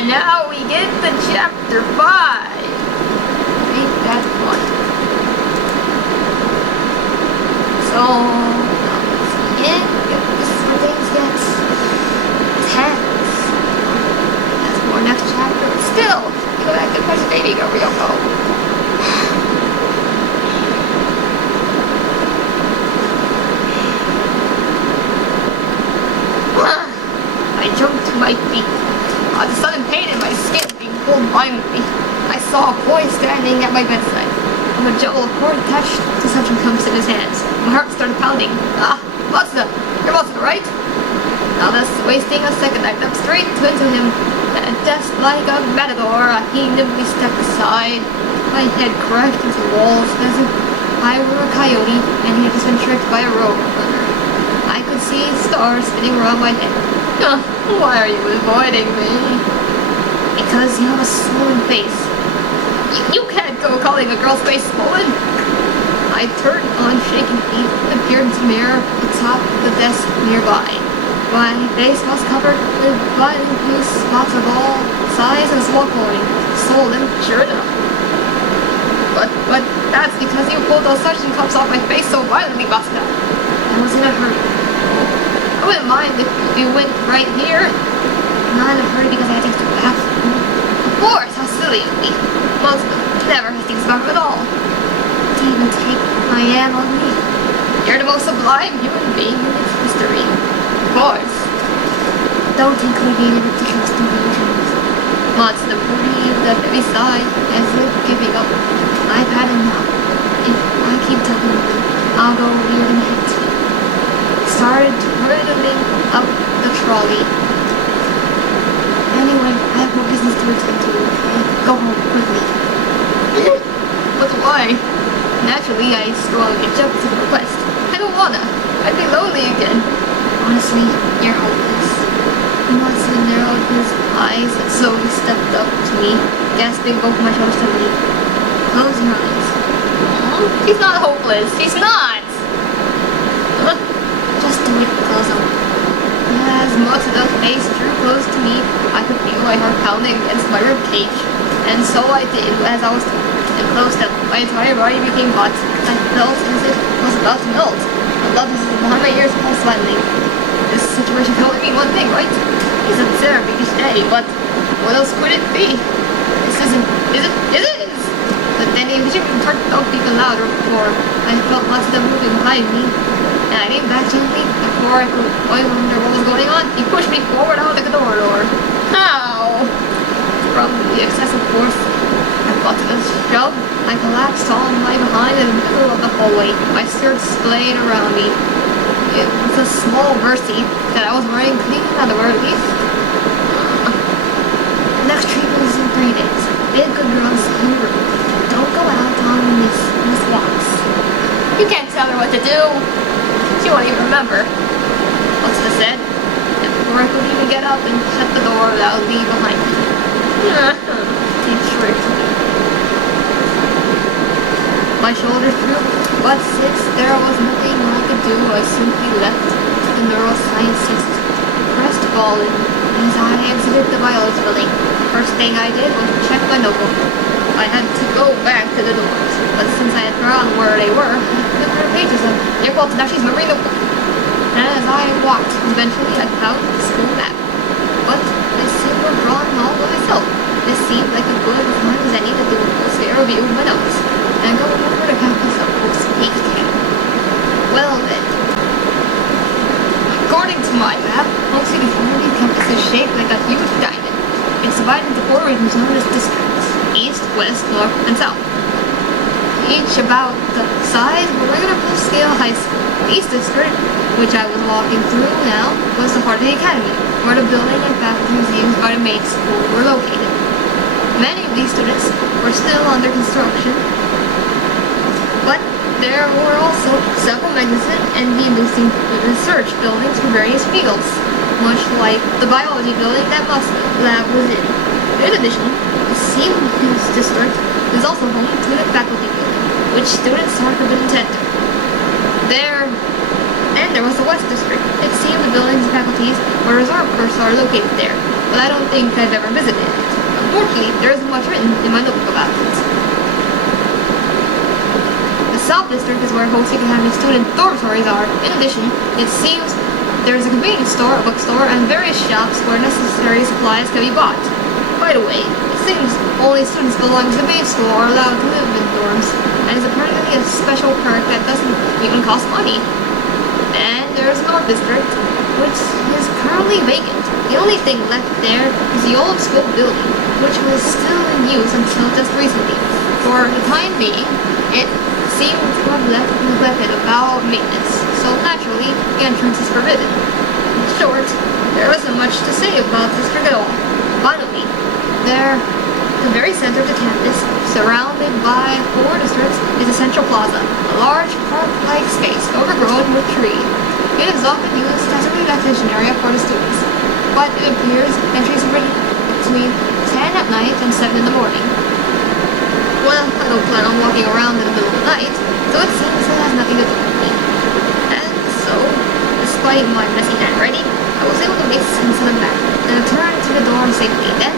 And now we get to chapter 5. Ain't that fun? So, yeah, this is where things get tense. That's more next chapter. But still, you go back to Precious Baby Girl Ryoko. I jumped to my feet. The sudden pain in my skin being pulled violently. I saw a boy standing at my bedside, with a jewel of cord attached to suction cups in his hands. My heart started pounding. Matsuda! You're Matsuda, right? Now thus wasting a second, I stepped straight into him, and just like a matador, he nimbly stepped aside. My head crashed into the walls as if I were a coyote, and he had just been tricked by a roadrunner. I could see stars spinning around my head. Why are you avoiding me? Because you have a swollen face. You can't go calling a girl's face swollen. I turned on shaking feet and peered into the mirror atop the desk nearby. My face was covered with violent blue spots of all sizes and swollen, sure enough. But that's because you pulled those suction cups off my face so violently, Matsuda. I was in a hurry. I wouldn't mind if you went right here. Not in a hurry because I had to go back. Of course, how silly of me. Most never has things about it at all. To even take my hand on me. You're the most sublime human being in history. Of course. Don't think me being a ridiculous delusions. Matsuda breathed a heavy sigh as if giving up. I've had enough. If I keep talking to you, I'll go weird and hit. Started dwindling up the trolley. Anyway, I have no business to attend to. Go home quickly. But why? Naturally, I strongly jumped to the request. I don't wanna. I'd be lonely again. Honestly, you're hopeless. Matsuda narrowed his eyes and slowly stepped up to me, gasping both my shoulders suddenly. Close your eyes. He's not hopeless. He's not! Just do it, close them. As Matsuda's face drew close to me, I could feel my heart pounding against my ribcage. And so I did, as I was close up. My entire body became hot. I felt as if it was about to melt. The blood was behind my ears pulsed slightly. This situation can only mean one thing, right? He's observing each day, but what else could it be? This isn't... It is! But then the vision turned out even louder before I felt Matsuda moving behind me. And I leaned back gently. Before I could wonder what was going on, he pushed me forward out the corridor. How? From the excessive force I felt to the shove, I collapsed on my behind in the middle of the hallway. My skirts splayed around me. It was a small mercy that I was wearing clean underwear at least. The next treatment is in 3 days. Be a good girl and stay in your room. Don't go out on Miss Walks. You can't tell her what to do. She won't even remember. Matsuda said, and before I could even get up and shut the door loudly behind me. He tricked me. My shoulders drooped, but since there was nothing I could do, I simply left the neuroscientist crestfallen as I exited the biology building. First thing I did was check my notebook. I had to go back to the doors, but since I had forgotten where they were, I flipped through the pages of your fault, now she's memory notebook. And as I walked, eventually I found the school map. But this seemed drawn all by myself. This seemed like a good time as any to do a full-scale review of my notes, and go over the campus of Wolf's Peak Camp. Well then, according to my map, Wolf City's University campus is shaped like a huge diamond. It's divided into 4 regions known as districts: East, West, North, and South. Each about the size of a regular full-scale high school. The East District, which I was walking through now, was the heart of the academy, where the building and faculties used by the main school were located. Many of these students were still under construction, but there were also several magnificent envy-inducing research buildings for various fields, much like the biology building that Matsuda's lab was in. In addition, the Seamless District is also home to the faculty building, which students are forbidden to enter. There was the West District. It seemed the buildings and faculties where reserve courses are located there. but I don't think I've ever visited it. Unfortunately, there isn't much written in my notebook about it. The South District is where Host Academy student dormitories are. In addition, it seems there is a convenience store, a bookstore, and various shops where necessary supplies can be bought. By the way, it seems only students belonging to the main school are allowed to live in dorms, and is apparently a special perk that doesn't even cost money. And there's North District, which is currently vacant. The only thing left there is the old school building, which was still in use until just recently. For the time being, it seemed to have left neglected about maintenance, so naturally, the entrance is forbidden. In short, there isn't much to say about this district at all. Finally, there, in the very center of the campus, surrounded by 4 districts, is the Central Plaza, a large park-like space overgrown with trees. It is often used as a relaxation area for the students, but it appears entries are between 10 at night and 7 in the morning. Well, I don't plan on walking around in the middle of the night, so it seems it has nothing to do with me. And so, despite my messy handwriting, I was able to make sense of the map and return to the dorm safely. Then,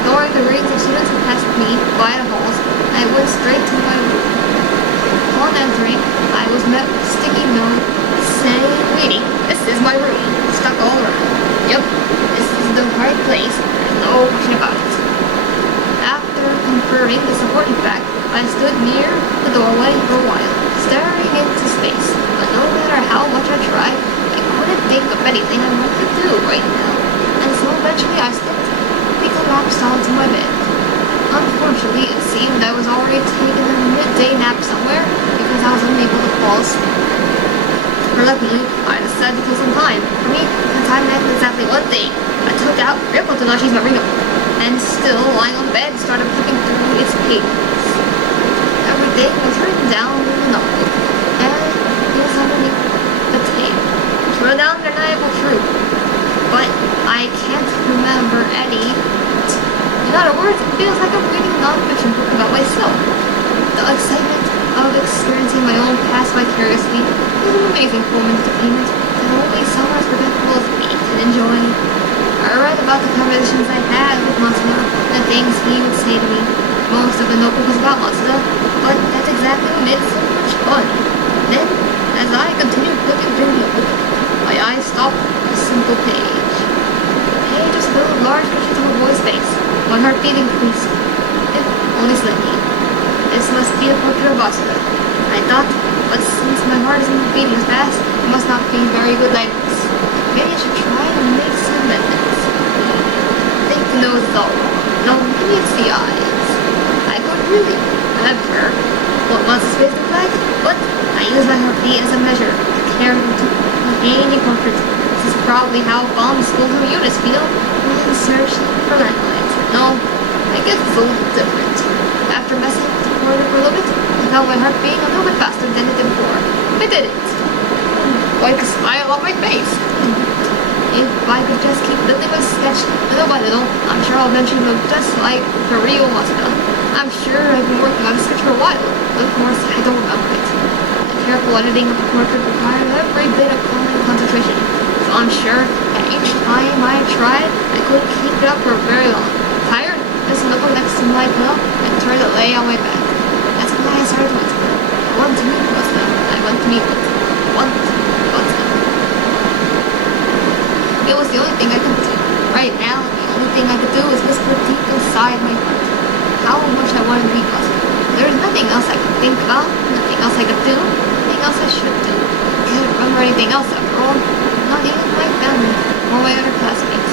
ignoring the rings of students who passed me by the halls, I went straight to my room. Upon entering, I was met with a sticky note saying, reading, "This is my room," stuck all around. Yep, this is the right place, there's no question about it. After confirming this important fact, I stood near the doorway for a while, staring into space, but no matter how much I tried, I couldn't think of anything I wanted to do right now, and so eventually I slipped and collapsed onto my bed. Unfortunately, it seemed I was already taking a midday nap somewhere because I was unable to fall asleep. Reluctantly, I decided to kill some time. For me, the time meant exactly one thing. I took out Ryoko Tanashi's Marino, and still lying on the bed, started flipping through its pages. Everything was written down in the notebook, and it was underneath the tape, which wrote down undeniable truth. But I can't remember any. In other words, it feels like I'm reading a non-fiction book about myself. The excitement of experiencing my own past vicariously was an amazing form of entertainment that only someone as forgetful as me can enjoy. I read about the conversations I had with Matsuda and the things he would say to me. Most of the notebook was about Matsuda, but that's exactly what made it so much fun. Then, as I continued flipping through the book, my eyes stopped on a simple page. The page was filled with large pictures of a boy's face. My heartbeat increased, if only slightly. This must be a portrait of Matsuda, I thought, but since my heart isn't beating as fast, it must not be very good likeness. Maybe I should try and make some amendments. I think the nose is all wrong. No, maybe it's the eyes. I could really remember what Matsuda's face looked like, but I use my heartbeat as a measure to compare to any portrait. This is probably how bomb schools and units feel when searching for landmines. No, I guess it's a little different. After messing with the corner for a little bit, I found my heart beating a little bit faster than it did before. I did it! Like a smile on my face. If I could just keep building my sketch little by little, I'm sure I'll eventually look just like the real Matsuda. I'm sure I've been working on the sketch for a while, but of course I don't remember it. The careful editing of the portrait required every bit of calm and concentration, so I'm sure that each time I tried, I couldn't keep it up for very long. Tired, I snuggled next to my pillow and tried to lay on my back. That's why I started to whisper. I want to meet Matsuda. I want to meet Matsuda. It was the only thing I could do. Right now, the only thing I could do was whisper deep inside my heart how much I wanted to meet Matsuda. There was nothing else I could think about, nothing else I could do, nothing else I should do. I can't remember anything else after all, not even my family or my other classmates.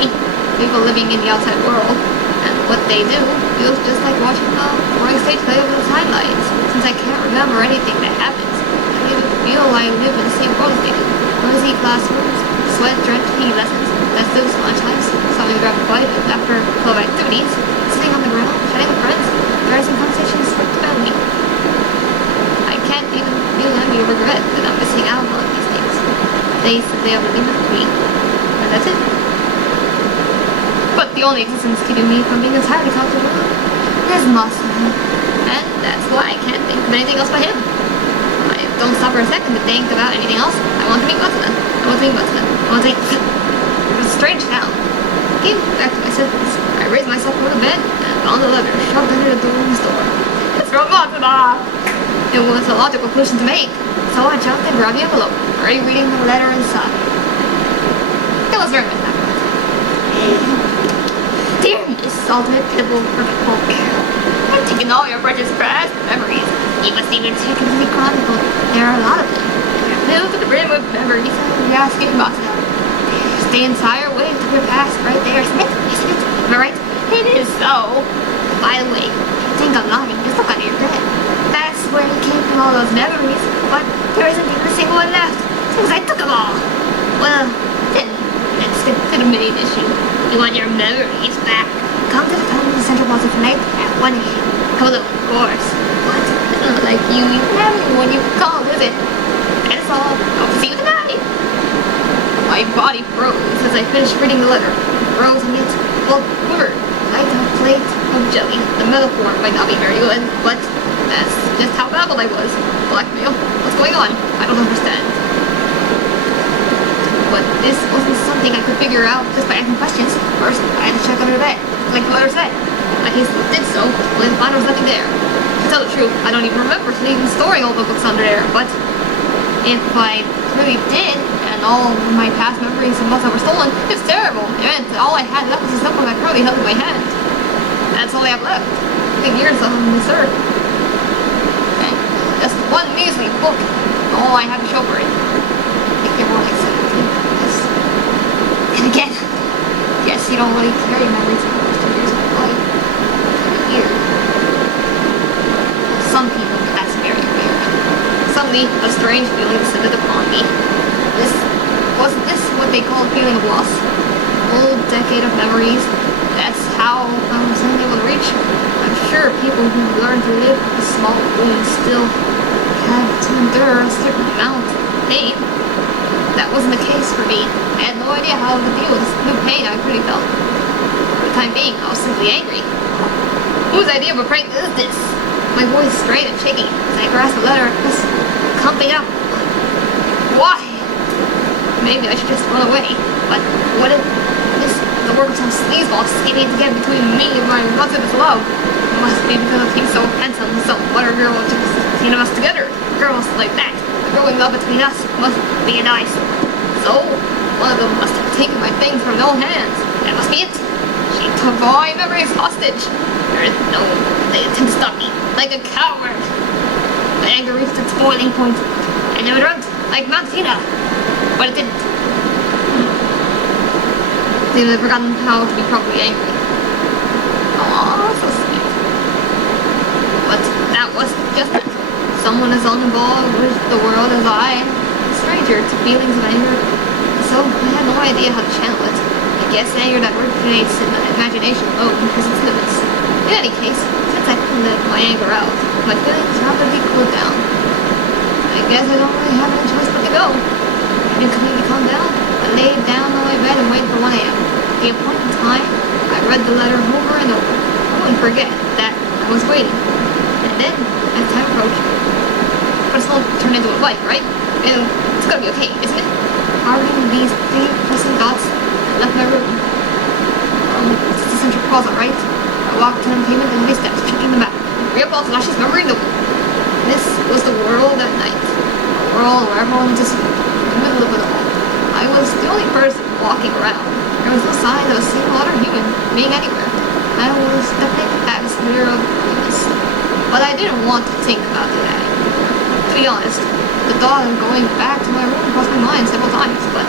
Me, people living in the outside world, and what they do feels just like watching a boring stage play over the timelines. Since I can't remember anything that happens, I don't even feel I live in the same world as they do. Noisy classrooms, sweat-drenched PE lessons, festives, lunchtimes, something grab a bite after club activities, sitting on the ground, chatting with friends, embarrassing conversations with family. I can't even feel any regret that I'm missing out on these things. They simply have been with me, and that's it. But the only existence keeping me from being entirely comfortable is Matsuda, and that's why I can't think of anything else but him. I don't stop for a second to think about anything else. I want to meet Matsuda. I want to meet Matsuda. I want to meet... It was a strange sound. came back to my senses. I raised myself from the bed and found the letter shoved under the room's door. It's from Matsuda! It was a logical conclusion to make, so I jumped and grabbed the envelope, already reading the letter inside. It was very much that. Dear Miss Ultimate Pibble Perfect Hulk, I've taken all your precious past memories. You must even take them to the chronicle. There are a lot of them. They're filled to the brim with memories. You're asking about them. There's the entire way to your past right there, isn't it? Isn't it? Am I right? It is so. By the way, I think I'm lying. Just look under your bed. That's where you came from all those memories. But there isn't even a single one left. Since I took them all. Well, then, let's get to the main issue. You want your memories back. Come to the Central Plaza tonight at 1 a.m. Come alone, of course. What? It's not like you have anyone you can call, is it? That's all. Hope to see you tonight. My body froze as I finished reading the letter. Froze and yet, well, quivered. Like a plate of jelly. The metaphor might not be very good, but that's just how baffled I was. Blackmail? What's going on? I don't understand. But this wasn't something I could figure out just by asking questions. First, I had to check under the bed, like the letter said. I hastily did so, when I found there was nothing there. To tell the truth, I don't even remember even storing all the books under there, but if I really did, and all of my past memories and books that were stolen, it's terrible. It meant that all I had left was a notebook I currently held in my hand. That's all I have left. 3 years on this earth. And just one measly book, all I have to show for it. I think you're more like 17. Yes. And again, yes, you don't really carry memories of the first 2 years of your life. Here. Some people, that's very rare. Suddenly, a strange feeling descended upon me. Wasn't this what they call a feeling of loss? Whole decade of memories. That's how I was unable to reach. I'm sure people who learn to live with a small wound still have to endure a certain amount of pain. That wasn't the case for me. I had no idea how to deal with this new pain I really felt. For the time being, I was simply angry. Whose idea of a prank is this? My voice strained and shaking as I grasped the letter and just clumping up. Why? Maybe I should just run away. But what if the work of some sleazeball scheming to get between me and my mother's love? It must be because he's so handsome and some butter girl took us together. Girls like that. The growing love between us must be nice. So, one of them must have taken my things from their own hands. That must be it. She took all my memories hostage. There is no way to stop me. Like a coward. My anger reached its boiling point, and it erupted like Mount Tina. But it didn't. Seems I've forgotten how to be properly angry. Aww, so sweet. But that was just it. Someone as uninvolved with the world as I, a stranger to feelings of anger. So I had no idea how to channel it. I guess anger that originates in the imagination alone has its limits. In any case, since I couldn't let my anger out, my feelings rapidly cooled down. I guess I don't really have any choice but to go. I didn't completely calm down. I laid down on my bed and waited for 1 a.m. At the appointed time, I read the letter over and over. I wouldn't forget that I was waiting. And then, as time approached, but it's all turned into a fight, right? And it's gonna be okay, isn't it? Harboring these 3 pressing thoughts, I left my room. It's the Central Plaza, right? I walked to the pavement and missed steps, checking the map. Real flashes memory notebook. This was the world at night. A world where everyone was just in the middle of it all. I was the only person walking around. There was no sign of a single other human being anywhere. I was the thick atmosphere of emptiness. But I didn't want to think about that. To be honest, the thought of going back to my room crossed my mind several times, but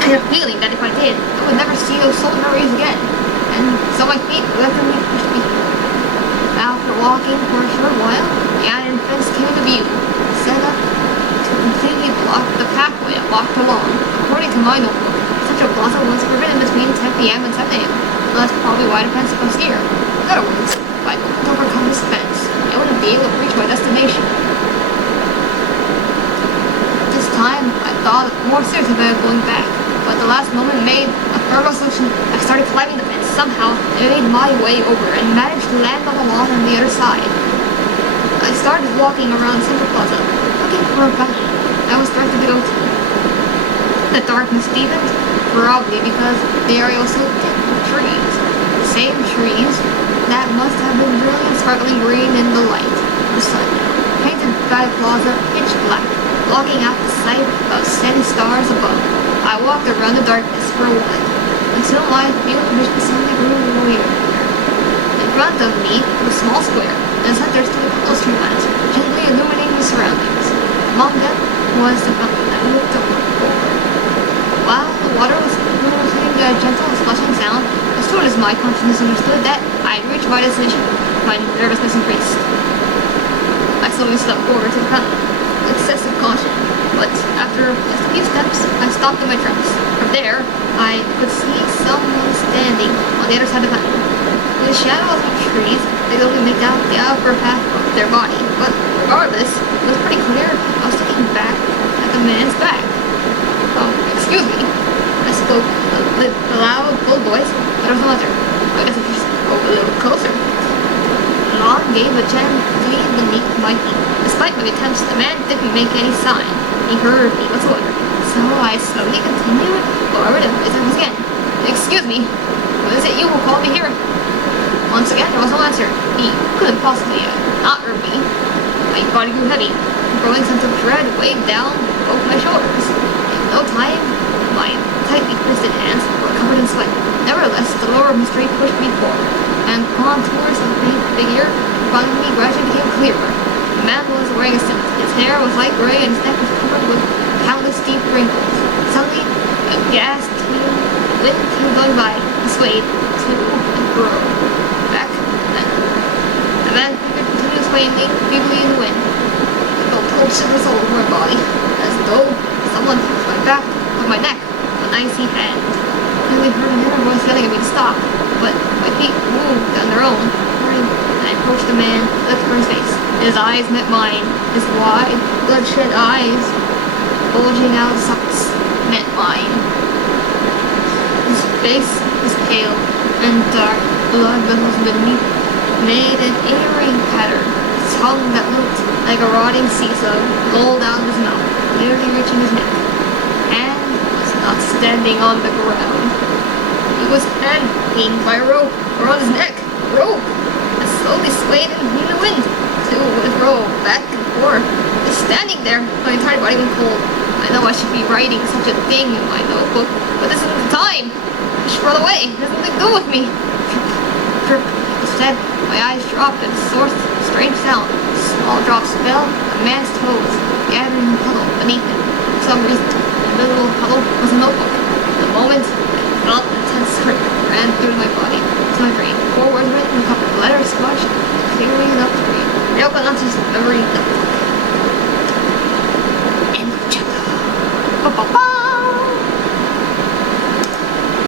I had a feeling that if I did, I would never see those soul memories again. And so my feet reluctantly pushed me. After walking for a short while, the iron fence came into view, set up to completely block the pathway I walked along. According to my notebook, Central Plaza was forbidden between 10 p.m. and 7 a.m. That's probably why the fence was here. In other words, if I couldn't overcome this fence, I wouldn't be able to reach my destination. This time, I thought more seriously about going back, but the last moment made a firm resolution. I started climbing the fence. Somehow, I made my way over and managed to land on the lawn on the other side. I started walking around Central Plaza, looking for a path I was directed to go to. The darkness deepened, Probably because the area was so thick with trees. The same trees that must have been brilliant sparkling green in the light of the sun. Painted by the plaza pitch black, blocking out the sight of steady stars above. I walked around the darkness for a while, until my field of vision suddenly grew weird. In front of me was a small square, and in the center stood a couple of street lamps, gently illuminating the surroundings. Among them was the fountain that looked over. While the water was making a gentle splashing sound, as soon as my consciousness understood that I had reached my destination, my nervousness increased. I slowly stepped forward to the fountain, with excessive caution, but after just a few steps, I stopped in my tracks. From there, I could see someone standing on the other side of the fountain. In the shadows of trees, I could only make out the upper half of their body, but regardless, it was pretty clear I was looking back at the man's back. Oh, excuse me. I spoke with a loud, full voice, but there was no answer. I guess I should go a little closer. The lawn gave a gently beneath my feet. Despite my attempts, the man didn't make any sign. He heard me whatsoever. So I slowly continued forward and raised my again. Excuse me, was it you who called me here? Once again, there was no answer. He couldn't possibly not heard me. My body grew heavy. A growing sense of dread weighed down both my shoulders. In no time, my tightly twisted hands were covered in sweat. Nevertheless, the lure of mystery pushed me forward, and contours of the faint figure in front of me gradually became clearer. The man was wearing a suit. His hair was light gray and his neck was covered with countless deep wrinkles. Suddenly, a gas wind came going by and swayed to and fro, back and the man figure continued swaying feebly in the wind. I felt cold shivers all over my body, as though someone touched my back or my neck with an icy hand. I clearly heard an inner voice yelling at me to stop, but my feet moved on their own, and I approached the man, looked for his face. His eyes met mine. His wide, bloodshot eyes, bulging out of sockets, met mine. His face was pale, and dark blood vessels beneath made an earring pattern. His tongue that looked like a rotting sea slug rolled out of his mouth, nearly reaching his neck, and was not standing on the ground. He was hanging by a rope around his neck. Rope that slowly swayed in the wind, to and fro, back and forth. Just standing there, my entire body went cold. I know I should be writing such a thing in my notebook, but this isn't the time. I should run away. It has nothing to do with me. Drip, drip. Instead, my eyes dropped at a source of strange sound. Small drops fell on a man's toes, gathering in a puddle beneath him. For some reason, the middle of the puddle was a notebook. The moment, I felt an intense current ran through my body to my brain. 4 words written on top of the letter smudged clearly enough to read. Real but not just memory notebook.